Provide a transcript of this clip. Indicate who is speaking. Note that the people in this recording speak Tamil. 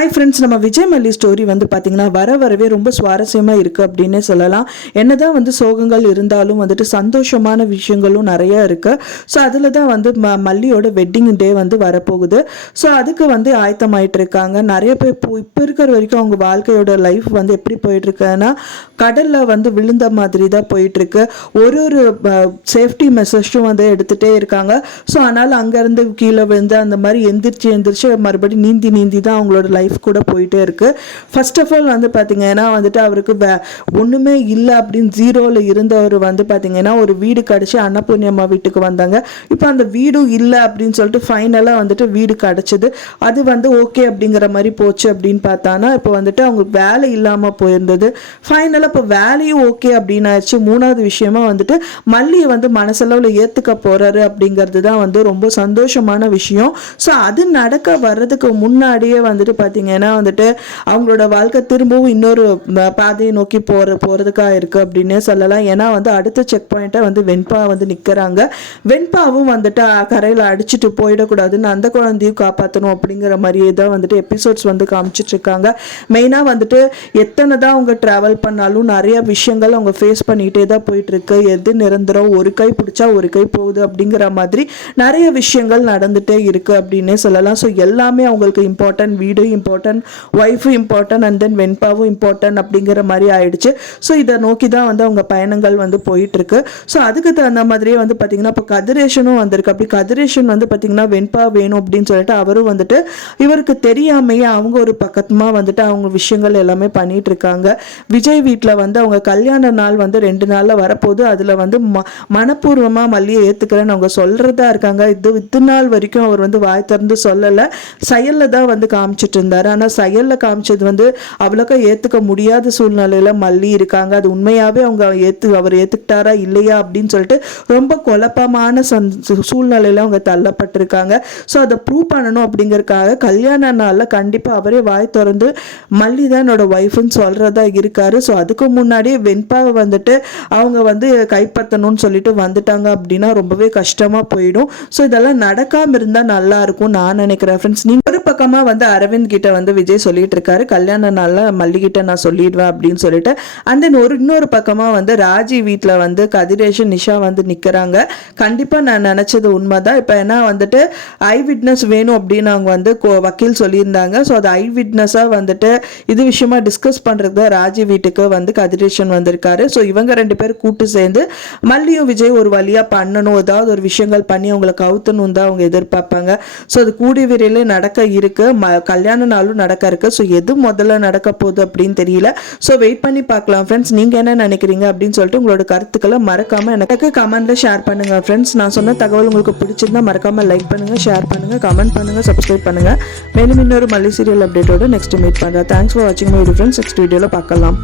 Speaker 1: ஹாய் ஃப்ரெண்ட்ஸ் நம்ம விஜய் மல்லி ஸ்டோரி வந்து பார்த்திங்கன்னா வர வரவே ரொம்ப சுவாரஸ்யமாக இருக்குது அப்படின்னே சொல்லலாம். என்னதான் வந்து சோகங்கள் இருந்தாலும் வந்துட்டு சந்தோஷமான விஷயங்களும் நிறைய இருக்குது ஸோ அதில் தான் வந்து ம மல்லியோட வெட்டிங் டே வந்து வரப்போகுது. ஸோ அதுக்கு வந்து ஆயத்தமாயிட்டு இருக்காங்க. நிறைய பேர் இப்போ இப்போ இருக்கிற வரைக்கும் அவங்க வாழ்க்கையோட லைஃப் வந்து எப்படி போயிட்டுருக்குன்னா கடலில் வந்து விழுந்த மாதிரி தான் போயிட்டுருக்கு. ஒரு ஒரு சேஃப்டி மெசேஜும் வந்து எடுத்துகிட்டே இருக்காங்க. ஸோ அதனால் அங்கேருந்து கீழே விழுந்து அந்த மாதிரி எந்திரிச்சு எந்திரிச்சு மறுபடியும் நீந்தி நீந்தி தான் அவங்களோட லைஃப் கூட போயிட்டே இருக்கு. ஃபர்ஸ்ட் ஆஃப் ஆல் வந்து பார்த்தீங்கன்னா வந்துட்டு அவருக்கு ஒன்றுமே இல்லை அப்படின்னு ஜீரோவில் இருந்தவர் வந்து பார்த்தீங்கன்னா ஒரு வீடு கிடச்சி அன்னபூர்ணியம்மா வீட்டுக்கு வந்தாங்க. இப்போ அந்த வீடும் இல்லை அப்படின்னு சொல்லிட்டு ஃபைனலாக வந்துட்டு வீடு கிடச்சிது. அது வந்து ஓகே அப்படிங்கிற மாதிரி போச்சு அப்படின்னு பார்த்தானா இப்போ வந்துட்டு அவங்களுக்கு வேலை இல்லாமல் போயிருந்தது. ஃபைனலாக இப்போ வேலையும் ஓகே அப்படின்னு ஆயிடுச்சு மூணாவது விஷயமா வந்துட்டு மல்லியை வந்து மனசளவில் ஏற்றுக்க போகிறாரு அப்படிங்கிறது தான் வந்து ரொம்ப சந்தோஷமான விஷயம். ஸோ அது நடக்க வர்றதுக்கு முன்னாடியே வந்துட்டு பார்த்தீங்கன்னா வந்துட்டு அவங்களோட வாழ்க்கை திரும்பவும் இன்னொரு பாதையை நோக்கி போகிற போகிறதுக்காக இருக்குது அப்படின்னே சொல்லலாம். ஏன்னா வந்து அடுத்த செக் பாயிண்ட்டை வந்து வெண்பா வந்து நிற்கிறாங்க வெண்பாவும் வந்துட்டு கரையில் அடிச்சுட்டு போயிடக்கூடாதுன்னு அந்த குழந்தையும் காப்பாற்றணும் அப்படிங்கிற மாதிரியே தான் வந்துட்டு எபிசோட்ஸ் வந்து காமிச்சிட்டு இருக்காங்க. மெயினாக வந்துட்டு எத்தனை தான் அவங்க ட்ராவல் பண்ணாலும் நிறைய விஷயங்கள் அவங்க ஃபேஸ் பண்ணிகிட்டே தான் போயிட்டுருக்கு. எது நிரந்தரம்? ஒரு கை பிடிச்சா ஒரு கை போகுது அப்படிங்கிற மாதிரி நிறைய விஷயங்கள் நடந்துகிட்டே இருக்கு அப்படின்னே சொல்லலாம். ஸோ எல்லாமே அவங்களுக்கு இம்பார்ட்டன்ட் வீடு இம்பார்ட்டன்ட் ஒய்ஃபும் இம்பார்ட்டன்ட் அண்ட் தென் வெண்பாவும் இம்பார்ட்டன்ட் அப்படிங்கிற மாதிரி ஆயிடுச்சு. ஸோ இதை நோக்கி தான் வந்து அவங்க பயணங்கள் வந்து போயிட்டுருக்கு. ஸோ அதுக்கு தகுந்த மாதிரியே வந்து பார்த்தீங்கன்னா இப்போ கதிரேஷனும் வந்திருக்கு. அப்படி கதிரேஷன் வந்து பார்த்தீங்கன்னா வெண்பா வேணும் அப்படின்னு சொல்லிட்டு அவரும் வந்துட்டு இவருக்கு தெரியாமையே அவங்க ஒரு பக்கத்துமா வந்துட்டு அவங்க விஷயங்கள் எல்லாமே பண்ணிட்டு இருக்காங்க விஜய் வீட்டில் வந்து அவங்க கல்யாண நாள் வந்து ரெண்டு நாளில் வரப்போகுது. அதில் வந்து ம மனப்பூர்வமாக மல்லியை ஏற்றுக்கிறேன்னு அவங்க சொல்கிறதா இருக்காங்க. இது இத்தனை நாள் வரைக்கும் அவர் வந்து வாய் திறந்து சொல்லலை. செயலில் தான் வந்து காமிச்சிட்டு இருந்தார். ஆனால் செயலில் காமிச்சது வந்து அவ்வளோக்கா ஏற்றுக்க முடியாத சூழ்நிலையில் மல்லி இருக்காங்க. அது உண்மையாகவே அவங்க ஏற்று அவர் ஏற்றுக்கிட்டாரா இல்லையா அப்படின்னு சொல்லிட்டு ரொம்ப குழப்பமான சந் சூழ்நிலையில் அவங்க தள்ளப்பட்டிருக்காங்க. ஸோ அதை ப்ரூவ் பண்ணணும் அப்படிங்கிறக்காக கல்யாண நாளில் கண்டிப்பாக அவரே வாய் திறந்து மல்லி தான் என்னோட ஒய்ஃப்னு சொல்கிறதா இருக்காரு. ஸோ அதுக்கு முன்னாடியே வெண்பாவை வந்துட்டு அவங்க வந்து கைப்பற்றணும்னு சொல்லிட்டு வந்துட்டாங்க அப்படின்னா ரொம்பவே கஷ்டமாக போயிடும். ஸோ இதெல்லாம் நடக்காமல் இருந்தால் நல்லா இருக்கும் நான் நினைக்கிறேன். ஃப்ரெண்ட்ஸ் நீங்கள் பக்கமாக வந்து அரவிந்த் கிட்ட வந்து விஜய் சொல்லிட்டு இருக்காரு. கல்யாண நாளில் மல்லிகிட்ட நான் சொல்லிடுவேன் அப்படின்னு சொல்லிட்டு. அண்ட் தென் ஒரு இன்னொரு பக்கமாக வந்து ராஜி வீட்டில் வந்து கதிரேஷன் நிஷா வந்து நிற்கிறாங்க கண்டிப்பாக நான் நினச்சது உண்மை தான் இப்போ ஏன்னா வந்துட்டு ஐ விட்னஸ் வேணும் அப்படின்னு அவங்க வந்து கோ- வக்கீல் சொல்லியிருந்தாங்க. ஸோ அது ஐ விட்னஸாக வந்துட்டு இது விஷயமா டிஸ்கஸ் பண்ணுறது ராஜி வீட்டுக்கு வந்து கதிரேஷன் வந்திருக்காரு. ஸோ இவங்க ரெண்டு பேரும் கூட்டு சேர்ந்து மல்லியும் விஜய் ஒரு வழியாக பண்ணணும். ஏதாவது ஒரு விஷயங்கள் பண்ணி அவங்களை கவுத்தணும் தான் அவங்க எதிர்பார்ப்பாங்க. ஸோ அது கூடிய விரைவில் நடக்க இருக்கு. ம கல்யாண நாளும் நடக்க இருக்கு. ஸோ எது முதல்ல நடக்க போகுது அப்படின்னு தெரியல. ஸோ வெயிட் பண்ணி பார்க்கலாம் ஃப்ரெண்ட்ஸ் நீங்கள் என்ன நினைக்கிறீங்க அப்படின்னு சொல்லிட்டு உங்களோட கருத்துக்களை மறக்காம எனக்கு கமெண்ட்ல ஷேர் பண்ணுங்க ஃப்ரெண்ட்ஸ் நான் சொன்ன தகவல் உங்களுக்கு பிடிச்சிருந்தா மறக்காம லைக் பண்ணுங்க ஷேர் பண்ணுங்க கமெண்ட் பண்ணுங்க சப்ஸ்கிரைப் பண்ணுங்க. மேலும் இன்னொரு மல்லி சீரியல் அப்டேட்டோட நெக்ஸ்ட் மீட் பண்ணுறேன் தேங்க்ஸ் ஃபார் வாட்சிங் மை ஃப்ரெண்ட்ஸ் நெக்ஸ்ட் வீடியோவில் பார்க்கலாம்.